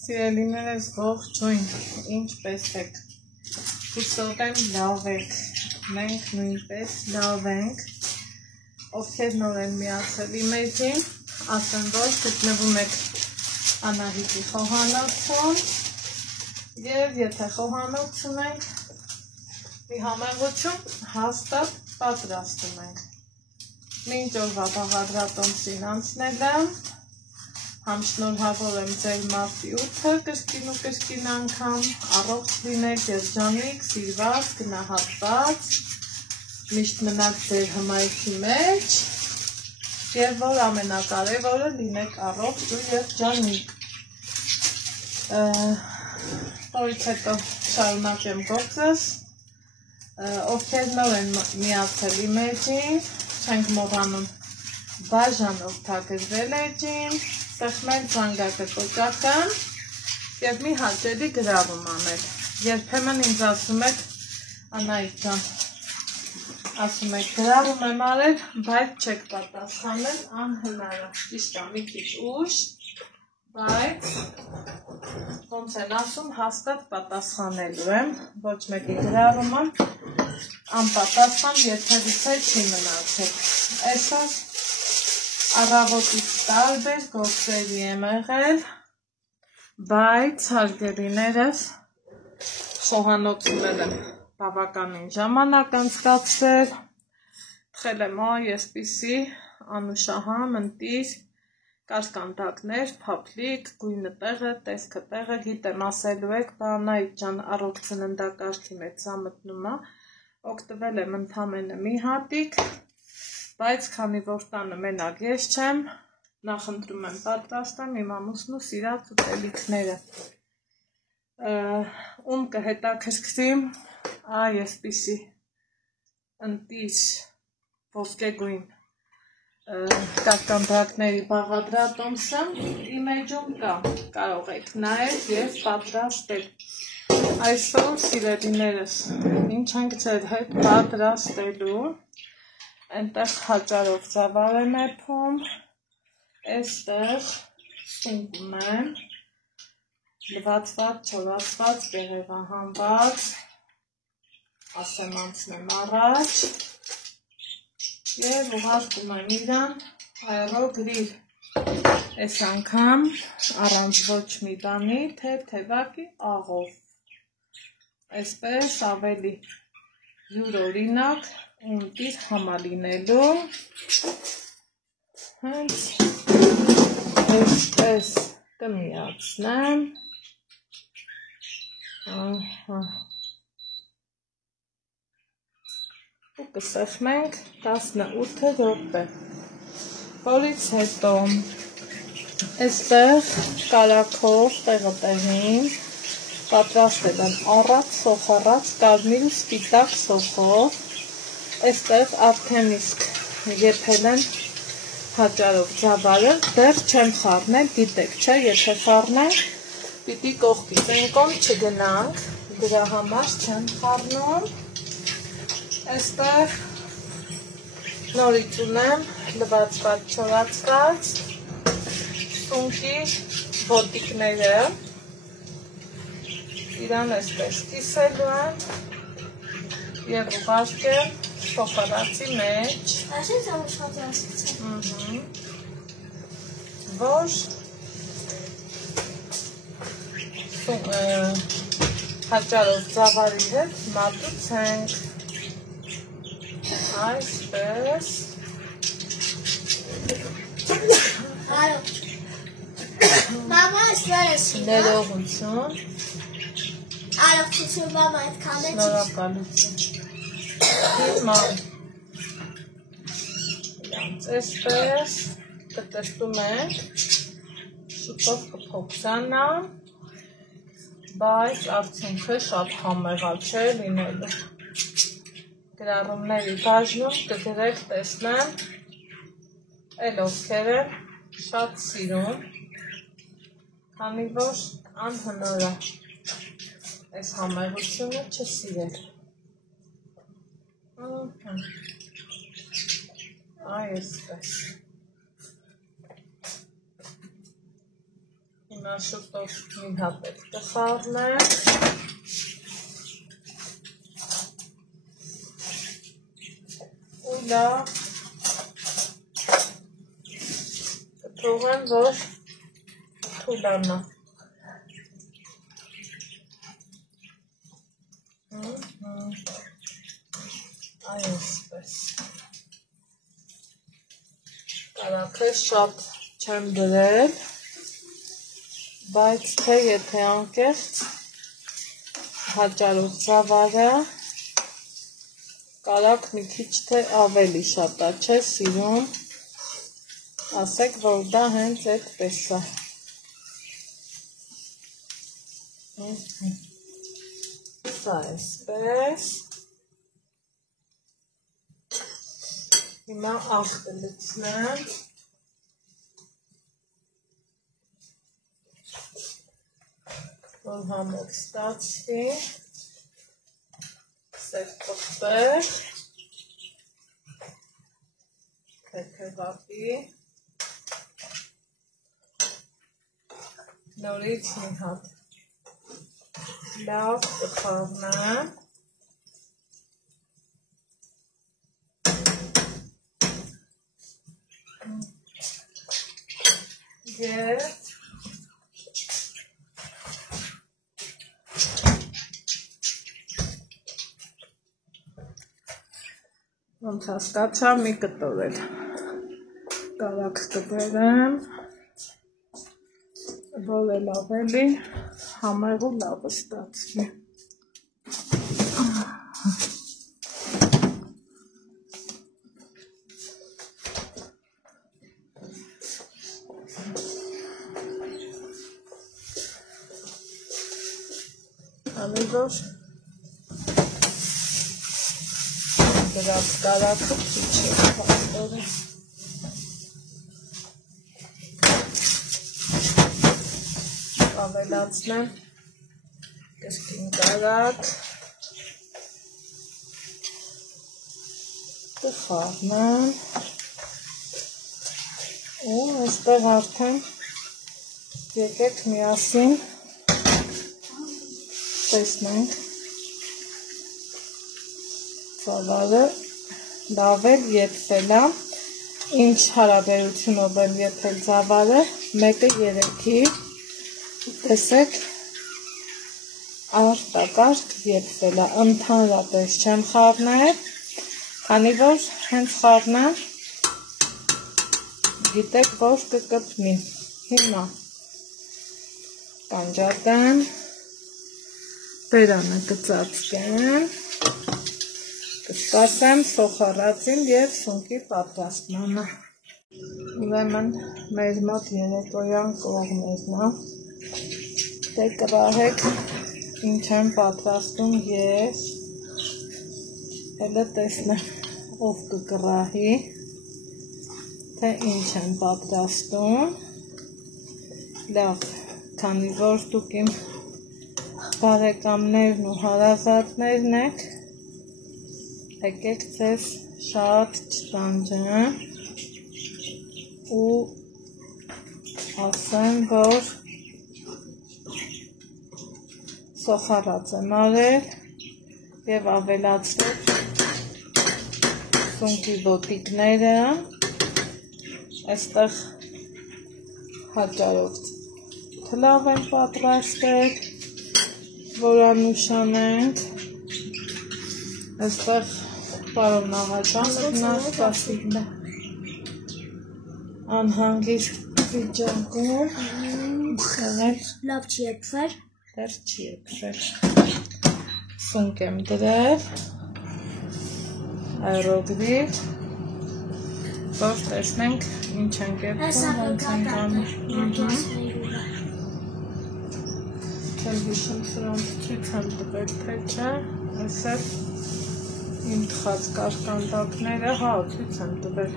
Սիրելիներս ողջույն, ինչպես եք, հուսով եմ լավ եք, մենք նույնպես լավ ենք, ովքեր նոր են միացել իմեջին, ասեմ, որ գտնվում եք Անահիտի խոհանոցում և եթե խոհանոցում ենք, մի համեղություն հաստատ պատրաստում ենք, մինչ օրվա բաղադրատոմսին անցնել եմ, Համ շնորհավոր եմ ձեր մարտի 8-ը կրկին ու կրկին անգամ, առողջ լինեք, երջանիկ, սիրված, գնահատված, միշտ մնաք ձեր հմայքի մեջ և որ ամենակարևորը լինեք առողջ ու երջանիկ։ Որից հետո շարունակեմ գործս, ովքեր նոր են միացել իմեջին, չենք մոռանում բաժան օգտագործել էջին, սեղմել զանգակը և մի հաճելի գրավում անել։ Երբեմն ինձ ասում եք, Անահիտ ջան, ասում եք գրավում եմ արել, բայց չեք պատասխանել, անհնարին, ճիշտ է մի քիչ ուշ, բայց ոնց են ասում, հաստատ պատասխանելու եմ, ոչ մեկի գրավումը անպատասխան երբևիցե չի մնացել։ Այսօր առավոտից տարբեր գործերի եմ եղել, բայց հարգելիներս խոհանոցում եմ բավականին ժամանակ անցկացրել, թխել եմ այսպիսի անուշահամ, ընտիր, կար կանդակներ, փափլիկ, գույնը տեղը, տեսքը տեղը, գիտեմ ասելու եք, Անահիտ ջան, առողջ սննդակարգի մեջ սա մտնում է, օգտվել եմ ընդամենը մի հատիկ, բայց քանի որ տանը մենակ ես չեմ, նախընտրում եմ պատրաստեմ իմ ամուսնու սիրած ուտելիքները։ Ում կհետաքրքրի այսպիսի ընտիր ոսկեգույն կարկանդակների բաղադրատոմսը իմեջում կա, կարող եք նայել և պատրաստել։ Այսօր սիրելիներս, ինչ ենք ձեր հետ պատրաստելու, այնտեղ հաճարով ծավալ եմ էփում, այստեղ սունկում եմ, լվացված, չորացված, գեղևահանված, ասեմ անցնեմ առաջ և ուղարկում եմ իրան այրոգրիլ, այս անգամ առանց ոչ մի բանի, թեթևակի աղով, այսպես ավելի յուրօրինակ ունտիր համալինելու, հենց այսպես կմիացնեմ, ու կսեղմենք 18 րոպե, որից հետո այստեղ կարագով տեղը տեղին պատրաստել եմ առատ սոխառած կարմիր ու սպիտակ սոխով, այստեղ արդեն իսկ եփել են հաճարով ձավալը, դեռ չեմ խառնել, գիտեք չէ, եթե խառնենք, պիտի կողքից այն կողմ չգնանք, դրա համար չեմ խառնում, այստեղ նորից ունեմ լվացված չորացված, սունկի ոտիկները, իրան այսպես կիսելու եմ և ուղարկեմ սոխառածի մեջ, որ հաճարով ծավալի հետ մատուցենք, այսպես, ներողություն, շնորհակալություն, հիմա այսպես կտրտում ենք, շուտով կփոքսանա, բայց արդյունքը շատ համեղա չէ լինելու, գրառումների բաժնում կգրեք տեսնեմ, էլ ովքեր են շատ սիրում, քանի որ անհնար է այս համեղությունը չսիրել, այսպես, Հիմա շուտով մի հատ պետք է խառնեմ։ Ու լավ կթողեմ, որ թուլանա։ Այսպես։ Կարաքը շատ չեմ դրել, բայց թե եթե անկեղծ հաճարով ծավալը կարակ մի քիչ թե ավելի շատ է, չէ սիրում, ասեք, որ դա հենց այդպես է։ Սա այսպես։ Հիմա աղտը լցնեմ։ Որ համոք ստացվի, սև պղպեղ, թեթևապի, նորից մի հատ լավ կխառնեմ, և ոնց հասկացա մի կտոր էլ կարակ կբերեմ, որ էլ ավելի համեղ ու լավ ստացվի։ Անի որ դրած կարակը քիչ է փաստորը։ Ավելացնեմ կրկին կարակ, կխառնեմ ու այստեղ արդեն եկեք միասին տեսնենք ծավալը լավ էլ եփվել է, ինչ հարաբերությունով եմ եփել ծավալը, 1:3-ի, տեսեք արտակարգ եփվել է, ընդհանրապես չեմ խառնել, քանի որ հենց խառնեմ, գիտեք, որ կկպնի։ Հիմա կանջատեմ, բերանը կծածկեմ, կսպասեմ սոխառածին և սունկի պատրաստմանը։ Ուրեմն մեր մոտ երեկոյան կողմերն է, դե կրահեք ինչ եմ պատրաստում ես, հելը տեսնեմ ով կկրահի, թե ինչ եմ պատրաստում, լավ, քանի որ դուք իմ բարեկամներն ու հարազատներն եք, եկեք ձեզ շատ չտանջեմ ու ասեմ, որ սոխառած եմ արել և ավելացրել սունկի ոտիկները, այստեղ հաճարով թլավ եմ պատրաստել, որ անուշանենք, այստեղ պարոն աղաջանը գնասպասիլ է, անհանգիստ վիճակում, լավ չի եփվել, դեռ չի եփվել, սունկ եմ դրել, այրոգրիվ, որ տեսնենք ինչ ենք եփվում, ոնց ենք անում, չեմ հիշում սրանց ցույց եմ տվել, թե չէ, այսօր իմ թխած կարկանդակները, հա, ցույց եմ տվել,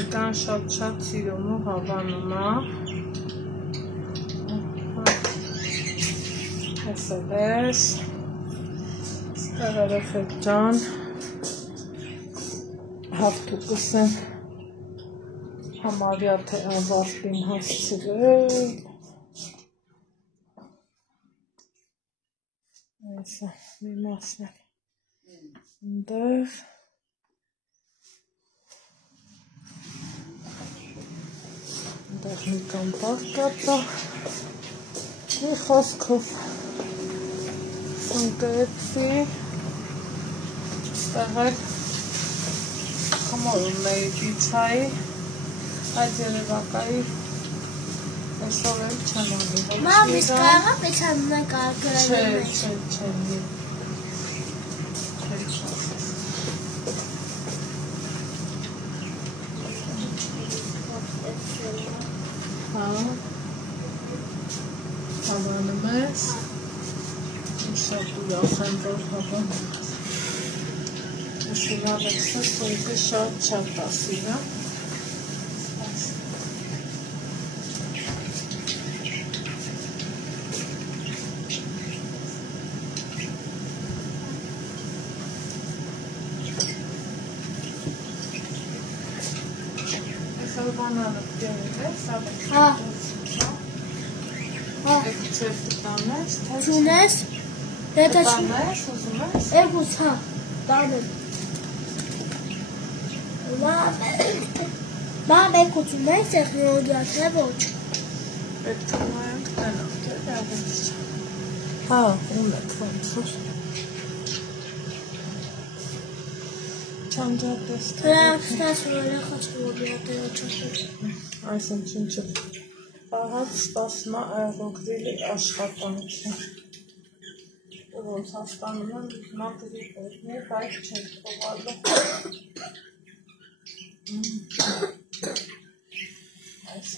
ինքան շատ սիրում ու հավանում է, այսով ես, ստեղ երեխեք ջան, հաղթուկս եմ Համարյա թե ավարտին հասցրել։ Այսը մի մասն է ընդեղ։ Ընդեղ մի կամպակ կատա։ Մի խոսքով սնկեցի։ Ստեղ էլ խմորում էի պիցայի, այդ երևակայի այսօր էլ չեմ անի։ Մամ, իսկ կարողա պիցան մենք արգրել մեջ։ Չէ, Հա, հավանում ես, շատ ուրախ եմ, որ հավանում ես։ Շինավեցը սույգը շատ չատ ասիրա։ Այսօր բանանը պյորել ես, Հա։ Եք ծև տանես, թե Չունես, հետը չի։ տանես, ուզում ես։ Էգուս, հա, տանեմ։ Մամ, էգուս ունես տեխնոլոգիա, թե ոչ։ Պետք է նոյանք տնանք, թե դավից։ Հա, ունեք ոնց որ։ Չանջատես թե։ Հրանք ստասում էր խաչվորյա տերը չասում։ Այսինքն չէ։ Ահա սպասում է այրոգրիլի աշխատանքը։ Ոնց հասկանում եմ, մակրի պետն է, բայց չեմ թողալու։ Այս